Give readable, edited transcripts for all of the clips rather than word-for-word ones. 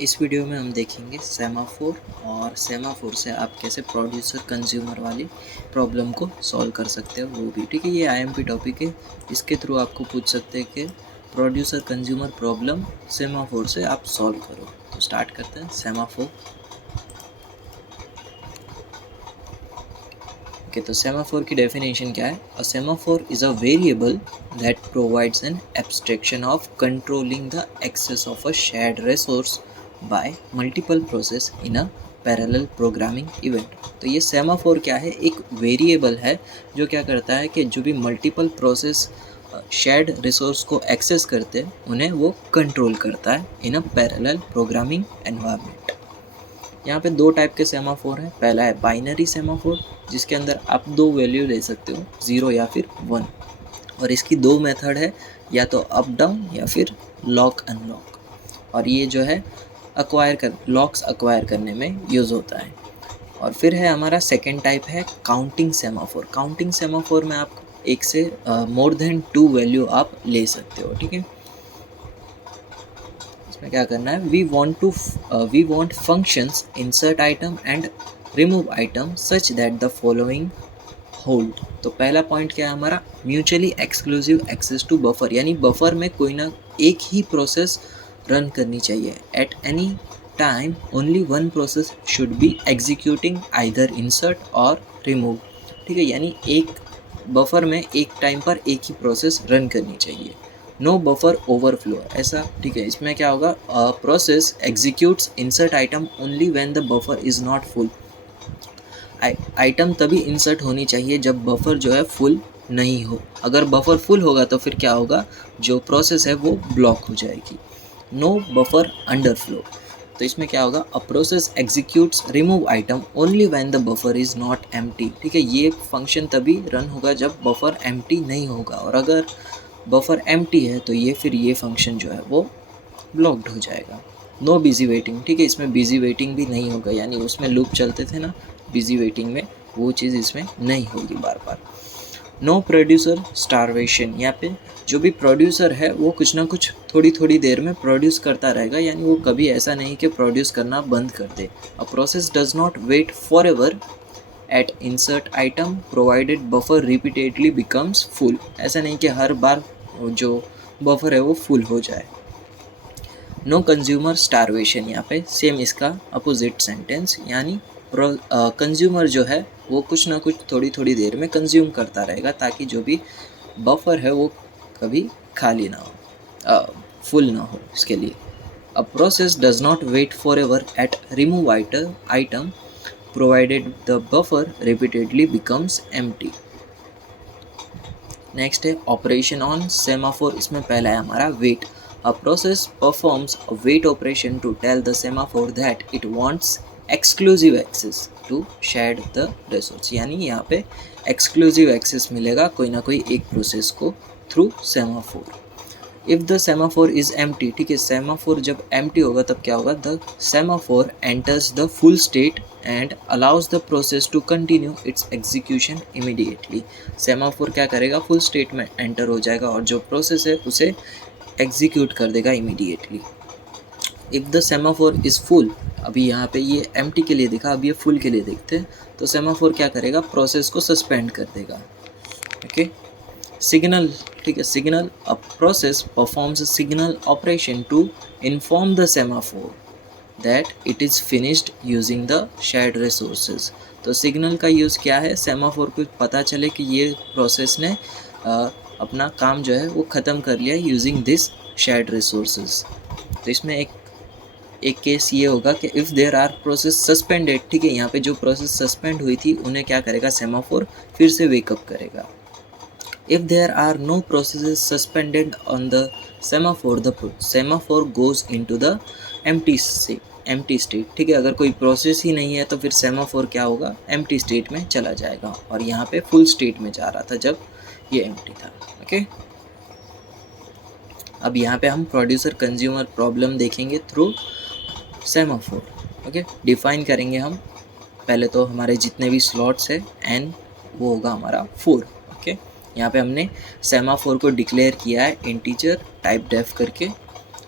इस वीडियो में हम देखेंगे सेमाफोर और सेमाफोर से आप कैसे प्रोड्यूसर कंज्यूमर वाली प्रॉब्लम को सॉल्व कर सकते हो, वो भी ठीक है। ये आईएमपी टॉपिक है, इसके थ्रू आपको पूछ सकते हैं कि प्रोड्यूसर कंज्यूमर प्रॉब्लम सेमाफोर से आप सॉल्व करो। तो स्टार्ट करते हैं। सेमाफोर ओके, तो सेमाफोर की डेफिनेशन क्या है? A semaphore is a variable that provides an abstraction of controlling the access of a shared resource by multiple process in a parallel programming event. तो ये सेमाफोर क्या है? एक वेरिएबल है जो क्या करता है कि जो भी मल्टीपल प्रोसेस शेयर्ड रिसोर्स को एक्सेस करते हैं उन्हें वो कंट्रोल करता है इन अ पैरेलल प्रोग्रामिंग एनवायरनमेंट। यहाँ पे दो टाइप के सेमाफोर हैं। पहला है बाइनरी सेमाफोर, जिसके अंदर आप दो वैल्यू ले सकते हो, 0 या फिर 1, और इसकी दो मेथड है, या तो अप डाउन या फिर लॉक अनलॉक। और ये जो है लॉक्स अक्वायर करने में यूज़ होता है। और फिर है हमारा सेकेंड टाइप है काउंटिंग सेमाफोर। काउंटिंग सेमाफोर में आप एक से मोर देन 2 वैल्यू आप ले सकते हो, ठीक है। इसमें क्या करना है? We want functions insert item and remove item such that the following hold. तो पहला पॉइंट क्या है हमारा? Mutually exclusive access to buffer, यानी बफर में कोई ना एक ही प्रोसेस रन करनी चाहिए। At any time only one process should be executing either insert और रिमूव, ठीक है। यानी एक बफर में एक टाइम पर एक ही प्रोसेस रन करनी चाहिए। नो बफर ओवरफ्लो, ऐसा, ठीक है। इसमें क्या होगा? Process executes insert item only when the buffer is not full. Item तभी इंसर्ट होनी चाहिए जब बफर जो है फुल नहीं हो। अगर बफर फुल होगा तो फिर क्या होगा? जो प्रोसेस है वो ब्लॉक हो जाएगी। नो बफर अंडरफ्लो, तो इसमें क्या होगा? A process executes remove item only when the buffer is not empty, ठीक है। ये फंक्शन तभी रन होगा जब बफर एम्प्टी नहीं होगा, और अगर बफर एम्प्टी है तो ये फंक्शन जो है वो ब्लॉक्ड हो जाएगा। नो बिजी वेटिंग, ठीक है। इसमें बिजी वेटिंग भी नहीं होगा, यानी उसमें लूप चलते थे ना बिजी वेटिंग में, वो चीज़ इसमें नहीं होगी बार बार। नो प्रोड्यूसर स्टारवेशन, यहाँ पे जो भी प्रोड्यूसर है वो कुछ ना कुछ थोड़ी थोड़ी देर में प्रोड्यूस करता रहेगा, यानी वो कभी ऐसा नहीं कि प्रोड्यूस करना बंद कर दे। A process does not wait forever at insert item provided buffer repeatedly becomes full, ऐसा नहीं कि हर बार जो बफर है वो फुल हो जाए। नो कंज्यूमर स्टारवेशन, यहाँ पे सेम इसका अपोजिट सेंटेंस, यानी कंज्यूमर जो है वो कुछ ना कुछ थोड़ी थोड़ी देर में कंज्यूम करता रहेगा, ताकि जो भी बफर है वो कभी खाली ना हो, फुल ना हो। इसके लिए a process does not wait forever at remove item provided the buffer repeatedly becomes empty. Next है ऑपरेशन ऑन सेमाफोर। इसमें पहला है हमारा wait. A process performs a wait operation to tell the semaphore that it wants exclusive access to share the resource, यानी यहाँ पे exclusive access मिलेगा कोई ना कोई एक प्रोसेस को through semaphore. If the semaphore is empty, ठीक है, सेमाफोर जब एम्प्टी होगा तब क्या होगा? The semaphore enters the full state and allows the process to continue its execution immediately. Semaphore क्या करेगा? फुल स्टेट में एंटर हो जाएगा और जो प्रोसेस है उसे एग्जीक्यूट कर देगा immediately. If the semaphore is full, अभी यहाँ पे ये एम्प्टी के लिए दिखा, अब ये फुल के लिए देखते हैं। तो सेमाफोर क्या करेगा? प्रोसेस को सस्पेंड कर देगा, ओके। सिग्नल, ठीक है, signal, a process performs a signal operation to inform the semaphore that it is finished using the shared resources. तो सिग्नल का यूज़ क्या है? सेमाफोर को पता चले कि ये प्रोसेस ने अपना काम जो है वो ख़त्म कर लिया यूजिंग दिस शेयर्ड रिसोर्सेज। तो इसमें एक केस ये होगा कि if there are process suspended, ठीक है, यहाँ पे जो प्रोसेस सस्पेंड हुई थी उन्हें क्या करेगा? सेमाफोर फिर से वेकअप करेगा। If there are no processes suspended on the semaphore goes into the empty state, ठीक है। अगर कोई प्रोसेस ही नहीं है तो फिर सेमाफोर क्या होगा? एम्प्टी स्टेट में चला जाएगा, और यहाँ पे फुल स्टेट में जा रहा था जब ये एम्प्टी था, ओके। अब यहाँ पे हम प्रोड्यूसर कंज्यूमर प्रॉब्लम देखेंगे थ्रू सेमाफोर, ओके। डिफाइन करेंगे हम पहले तो हमारे जितने भी स्लॉट्स है n, वो होगा हमारा 4, ओके। यहाँ पे हमने सेमाफोर को डिक्लेयर किया है इंटीजर टाइप डेफ करके,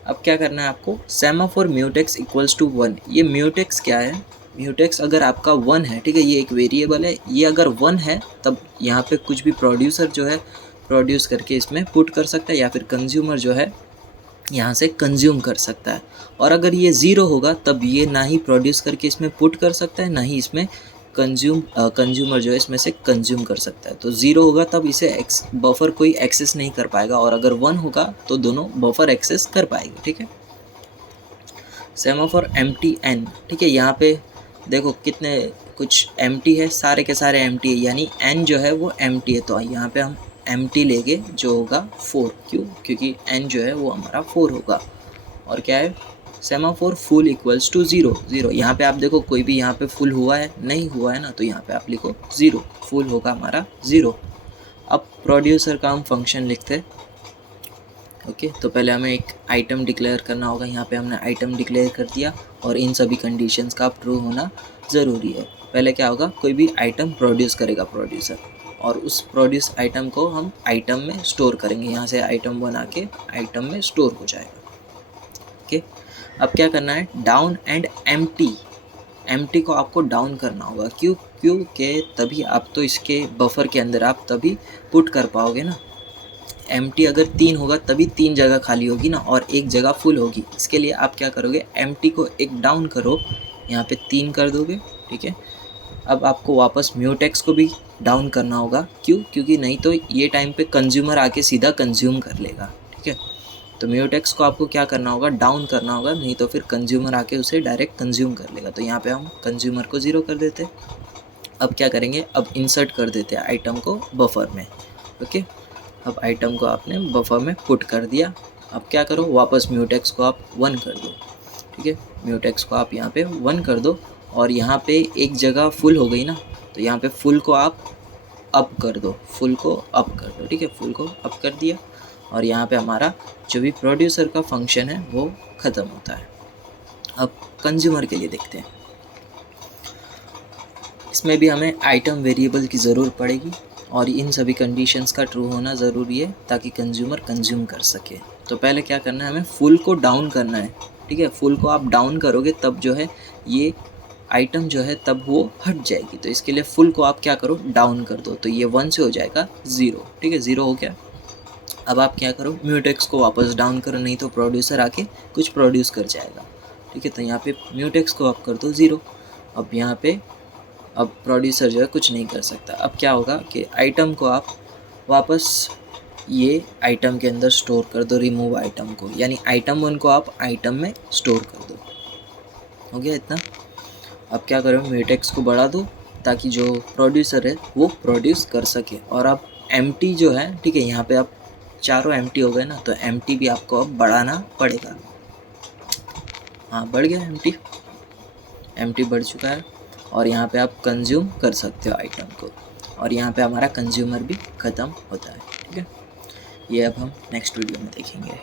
अब क्या करना है आपको, सेमाफोर म्यूटेक्स इक्वल्स टू 1। ये म्यूटेक्स क्या है, म्यूटेक्स अगर आपका 1 है, ठीक है, ये एक वेरिएबल है, ये अगर 1 है तब यहाँ पे कुछ भी प्रोड्यूसर जो है प्रोड्यूस करके इसमें पुट कर सकता है, या फिर कंज्यूमर जो है यहाँ से कंज्यूम कर सकता है। और अगर ये 0 होगा तब ये ना ही प्रोड्यूस करके इसमें पुट कर सकता है, ना ही इसमें कंज्यूमर जो है इसमें से कंज्यूम कर सकता है। तो 0 होगा तब इसे बफर कोई एक्सेस नहीं कर पाएगा, और अगर 1 होगा तो दोनों बफर एक्सेस कर पाएंगे, ठीक है। सेमाफोर एम्प्टी एन, ठीक है, यहाँ पे देखो कितने कुछ एम्प्टी है, सारे के सारे एम्प्टी है, यानी एन जो है वो एम्प्टी है। तो यहाँ पे हम एम्प्टी लेंगे जो होगा 4, क्यों, क्योंकि एन जो है वो हमारा 4 होगा। और क्या है, सेमाफोर फुल इक्वल्स टू 0 0। यहाँ पे आप देखो कोई भी यहाँ पे फुल हुआ है, नहीं हुआ है ना, तो यहाँ पे आप लिखो 0, फुल होगा हमारा 0। अब प्रोड्यूसर का हम फंक्शन लिखते हैं। ओके, तो पहले हमें एक आइटम डिक्लेयर करना होगा। यहाँ पे हमने आइटम डिक्लेयर कर दिया, और इन सभी कंडीशंस का ट्रू होना ज़रूरी है। पहले क्या होगा, कोई भी आइटम प्रोड्यूस करेगा प्रोड्यूसर, और उस प्रोड्यूस आइटम को हम आइटम में स्टोर करेंगे। यहाँ से आइटम बना के आइटम में स्टोर हो जाएगा। ओके, अब क्या करना है, डाउन एंड एम्प्टी को आपको डाउन करना होगा। क्योंकि तभी आप तो इसके बफर के अंदर आप तभी पुट कर पाओगे ना। एम्प्टी अगर 3 होगा तभी 3 जगह खाली होगी ना, और एक जगह फुल होगी। इसके लिए आप क्या करोगे, एम्प्टी को एक डाउन करो, यहाँ पे 3 कर दोगे, ठीक है। अब आपको वापस म्यूटेक्स को भी डाउन करना होगा, क्योंकि नहीं तो ये टाइम पे कंज्यूमर आके सीधा कंज्यूम कर लेगा, ठीक है। तो म्यूटेक्स को आपको क्या करना होगा, डाउन करना होगा, नहीं तो फिर कंज्यूमर आके उसे डायरेक्ट कंज्यूम कर लेगा। तो यहाँ पे हम कंज्यूमर को 0 कर देते हैं। अब क्या करेंगे, अब इंसर्ट कर देते हैं आइटम को बफर में। ओके, अब आइटम को आपने बफर में पुट कर दिया। अब क्या करो, वापस म्यूटेक्स को आप 1 कर दो, ठीक है। म्यूटेक्स को आप यहाँ पे 1 कर दो, और यहाँ पे एक जगह फुल हो गई ना, तो यहाँ पे फुल को आप अप कर दो, फुल को अप कर दो, ठीक है। फुल को अप कर दिया, और यहाँ पे हमारा जो भी प्रोड्यूसर का फंक्शन है वो ख़त्म होता है। अब कंज्यूमर के लिए देखते हैं। इसमें भी हमें आइटम वेरिएबल की ज़रूरत पड़ेगी, और इन सभी कंडीशंस का ट्रू होना ज़रूरी है ताकि कंज्यूमर कंज्यूम कर सके। तो पहले क्या करना है, हमें फुल को डाउन करना है, ठीक है। फुल को आप डाउन करोगे तब जो है ये आइटम जो है तब वो हट जाएगी। तो इसके लिए फुल को आप क्या करो, डाउन कर दो, तो ये 1 से हो जाएगा 0, ठीक है, 0 हो गया। अब आप क्या करो, म्यूटेक्स को वापस डाउन करो, नहीं तो प्रोड्यूसर आके कुछ प्रोड्यूस कर जाएगा, ठीक है। तो यहाँ पे म्यूटेक्स को आप कर दो 0। अब यहाँ पे अब प्रोड्यूसर जो है कुछ नहीं कर सकता। अब क्या होगा कि आइटम को आप वापस ये आइटम के अंदर स्टोर कर दो, रिमूव आइटम को, यानी आइटम 1 को आप आइटम में स्टोर कर दो। हो गया इतना। अब क्या करो, म्यूटेक्स को बढ़ा दो ताकि जो प्रोड्यूसर है वो प्रोड्यूस कर सके। और अब एम्प्टी जो है, ठीक है, यहाँ पे आप चारों एम्प्टी हो गए ना, तो एम्प्टी भी आपको अब बढ़ाना पड़ेगा। हाँ, बढ़ गया एम्प्टी बढ़ चुका है, और यहाँ पे आप कंज्यूम कर सकते हो आइटम को, और यहाँ पे हमारा कंज्यूमर भी ख़त्म होता है, ठीक है। ये अब हम नेक्स्ट वीडियो में देखेंगे।